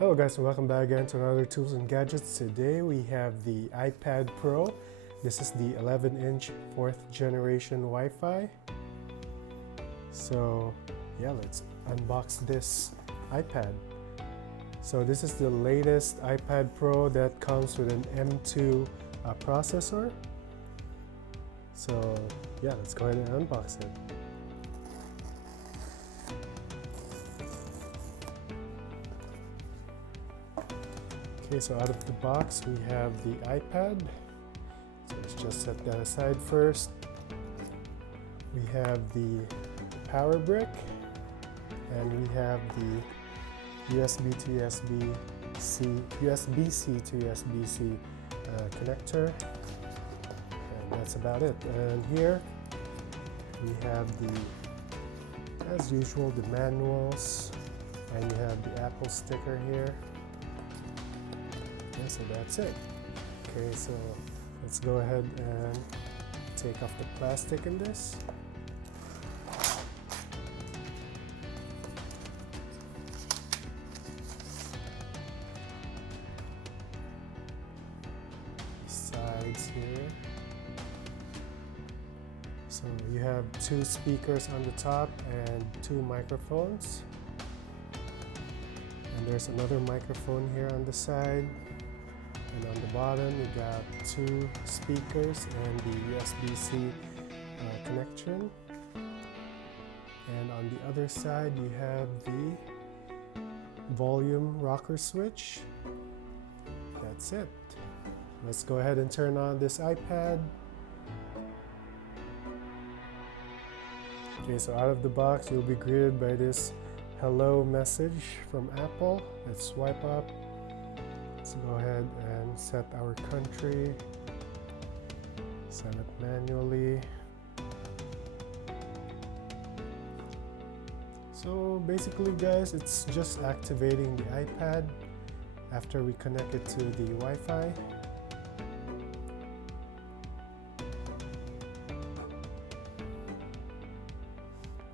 Hello guys, and welcome back again to another Tools and Gadgets. Today we have the iPad Pro. This is the 11-inch 4th generation Wi-Fi. So yeah, let's unbox this iPad. So this is the latest iPad Pro that comes with an M2 processor. So yeah, let's go ahead and unbox it. Okay, so out of the box we have the iPad. So let's just set that aside first. We have the power brick, and we have the USB to USB-C, USB-C to USB-C connector, and that's about it. And here we have as usual, the manuals, and you have the Apple sticker here. So that's it. Okay, so let's go ahead and take off the plastic in this. Sides here. So you have 2 speakers on the top and 2 microphones. And there's another microphone here on the side. And on the bottom, you got 2 speakers and the USB-C connection. And on the other side, you have the volume rocker switch. That's it. Let's go ahead and turn on this iPad. Okay, so out of the box, you'll be greeted by this hello message from Apple. Let's swipe up. Let's go ahead and set our country, set it manually. So basically guys, it's just activating the iPad after we connect it to the Wi-Fi.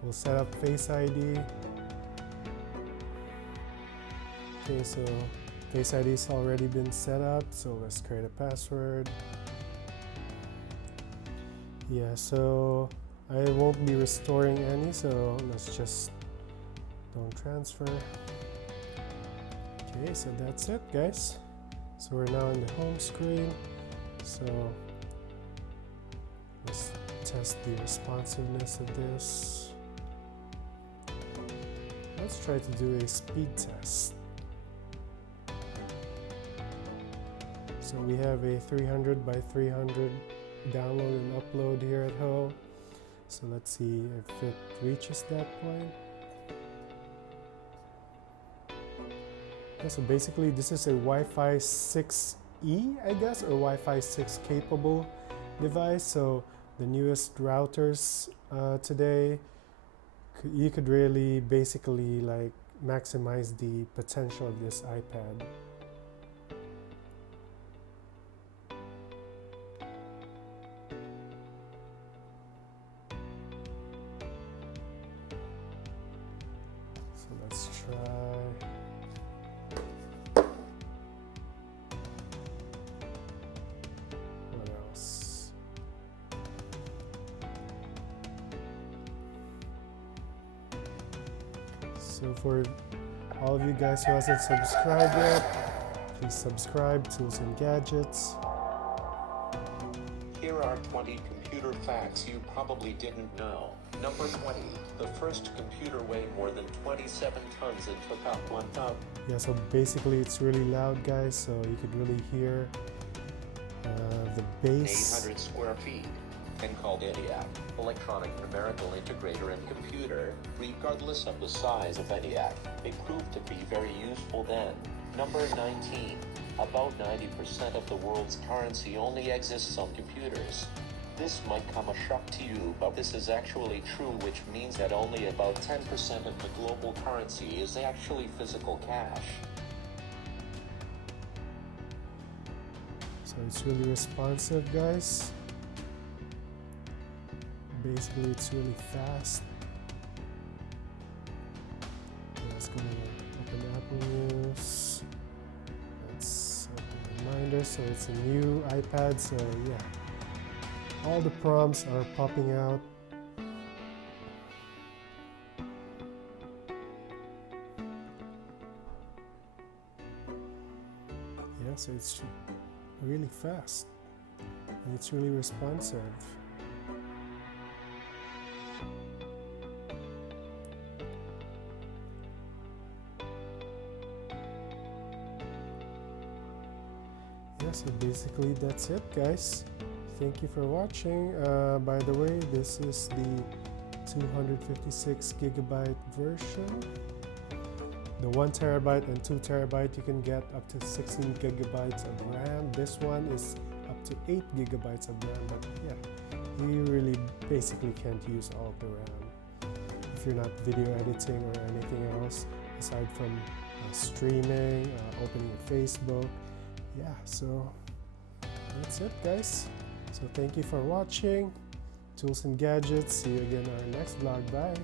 We'll set up Face ID. Okay, so Face ID has already been set up, so let's create a password. Yeah, so I won't be restoring any, so let's just don't transfer. Okay, so that's it guys. So we're now in the home screen. So let's test the responsiveness of this. Let's try to do a speed test. So we have a 300 by 300 download and upload here at home. So let's see if it reaches that point. Yeah, so basically this is a Wi-Fi 6E, I guess, or Wi-Fi 6 capable device. So the newest routers today, you could really basically like maximize the potential of this iPad. Let's try. What else? So for all of you guys who hasn't subscribed yet, please subscribe. Tools and Gadgets. Here are 20 computer facts you probably didn't know. Number 20. The first computer weighed more than 27 tons and took up 1 ton. Yeah, so basically it's really loud guys, so you could really hear the bass. 800 square feet. And called ENIAC, Electronic Numerical Integrator and Computer, regardless of the size of ENIAC. It proved to be very useful then. Number 19. About 90% of the world's currency only exists on computers. This might come a shock to you, but this is actually true, which means that only about 10% of the global currency is actually physical cash. So it's really responsive guys. Basically it's really fast. Let's go to open Apple News. years, so it's a new iPad. So yeah, all the prompts are popping out. Yeah, so it's really fast and it's really responsive. Yeah, so basically that's it, guys. Thank you for watching. By the way, this is the 256 gigabyte version. The 1 terabyte and 2 terabyte, you can get up to 16 gigabytes of RAM. This one is up to 8 gigabytes of RAM, but yeah, you really basically can't use all the RAM if you're not video editing or anything else aside from streaming, opening a Facebook. Yeah, so that's it, guys. So thank you for watching Tools and Gadgets. See you again in our next vlog. Bye.